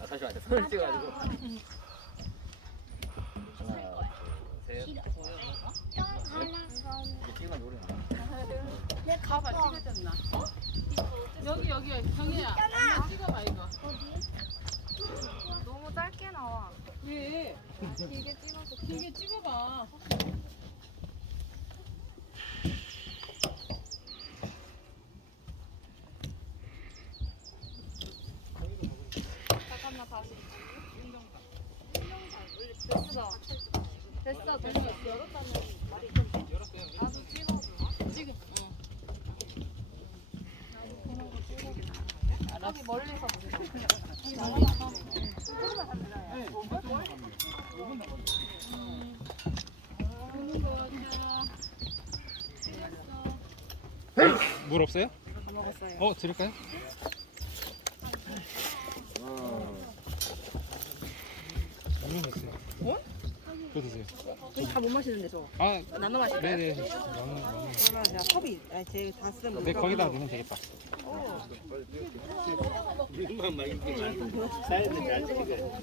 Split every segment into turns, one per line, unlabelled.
잠시만요. 손을 찍어가지고. 하나, 둘, 셋. 이게 찍으면 모르는데.
내 가발 찍어졌나? 여기 경희야. 엄마 찍어봐 이거.
너무 짧게 나와.
왜?
길게 찍어서.
길게 찍어봐.
잠깐만 다시. 됐어. 됐어. 됐어. 열었다는 말이 좀. 나도 찍어.
지금.
여기 멀리서 보자.
보는 거 같아.
물 없어요?
다 먹었어요.
드릴까요? 물은 있어요.
뭐?
그거 드세요.
여기 다 못 마시는데 저.
아,
나눠 마실까요?
네네. 너무.
그러면 제가 컵이 제다 쓰면.
네, 거기다 넣으면 되겠다.
이름만 막 이렇게 사이즈 잘 찍어.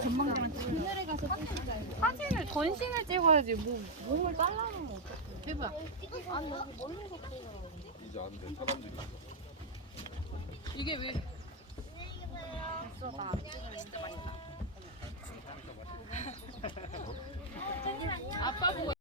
사진을 전신을 찍어야지. 뭐 몸을 잘라놓으면 어떡해.
해봐.
아니 여기 멀리서 찍어.
이제 안 돼. 사람들이.
이게 왜?
됐어. 나안 찍으면 진짜 맛있다.
아빠 보고.